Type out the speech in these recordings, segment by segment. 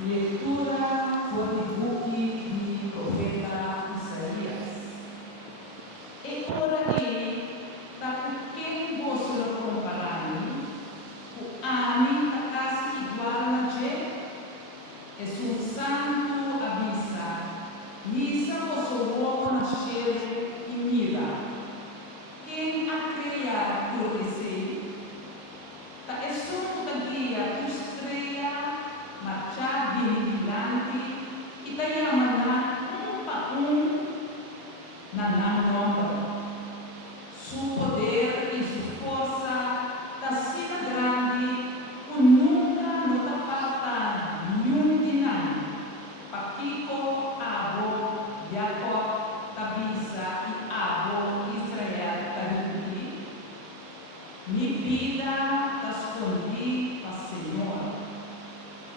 Leitura Volibuk di Profeta Isaías. E ora ele, da quem vos lo comparani, o ami da casa igual a je, e sul santo abissa, lisa vosso uomo nascere e mira, quem a criar por esse, da e sono da guia tu estreia, marchar vigilante, e da yamana pa na nombre. Su poder e su força da sina grande, o nunca não da falta nenhum dinam. Papico, Abo, Jacob, Tabisa e Abo, Israel, Davi. Mi vida da escondi ao Senhor.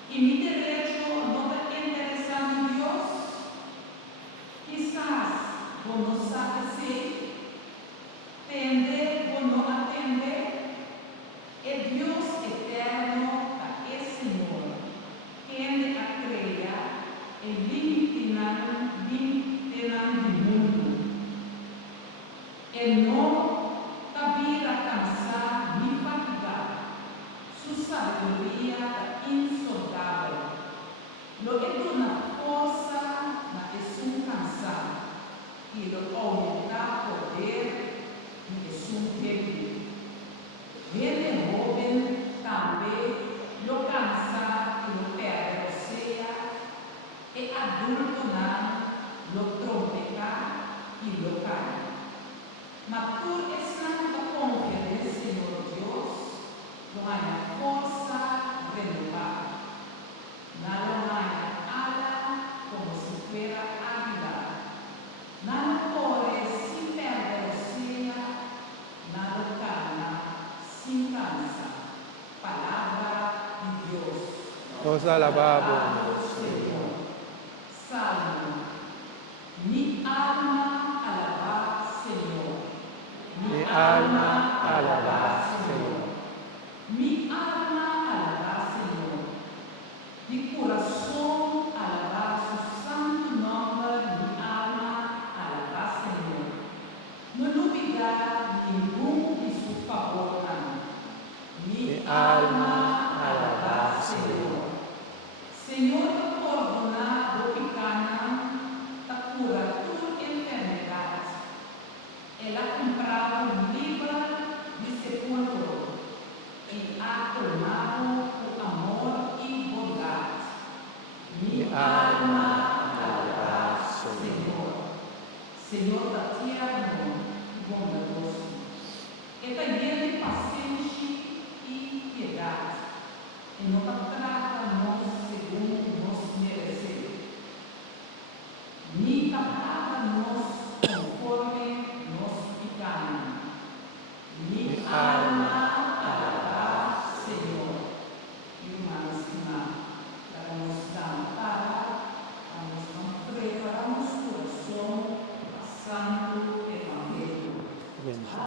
E mi derecho não da interessar em Deus. Quizás, como sabe ser, tender ou não atender, é Deus eterno a esse Senhor, quem a cria e limitará do mundo. E não cabirá cansar nem fatigar, sua sabedoria é insondável. Lo é uma força na sua cansar, e lo aumenta poder nessun tempo. Viene jovem também, lo cansa e lo perde, seja, e adulto não, lo trompeta e lo cai. Mas por essa confiança no Senhor Deus, não há força renovada. Não há ala como se fuera águila. Nada corre sin perder, sea, nada calma sin cansa. Palabra de Dios. Os alabamos, Señor. Salmo. Mi alma alaba, Señor. mi alma alaba, Señor. Mi alma alaba, Señor. Mi corazón alaba su santo nombre. Mi alma alaba, Señor. No olvidar nenhum de su favor. Mi alma alaba, Senhor. Senhor, perdona o pecado, da cura tua enfermidade. Ela comprava livre de sepulcro e ha colmado o amor e bondade. Mi alma alaba, Senhor. Senhor da tierno e bondoso. E também de paciência e piedade. E não trata-nos segundo nos merecer. Nem capaz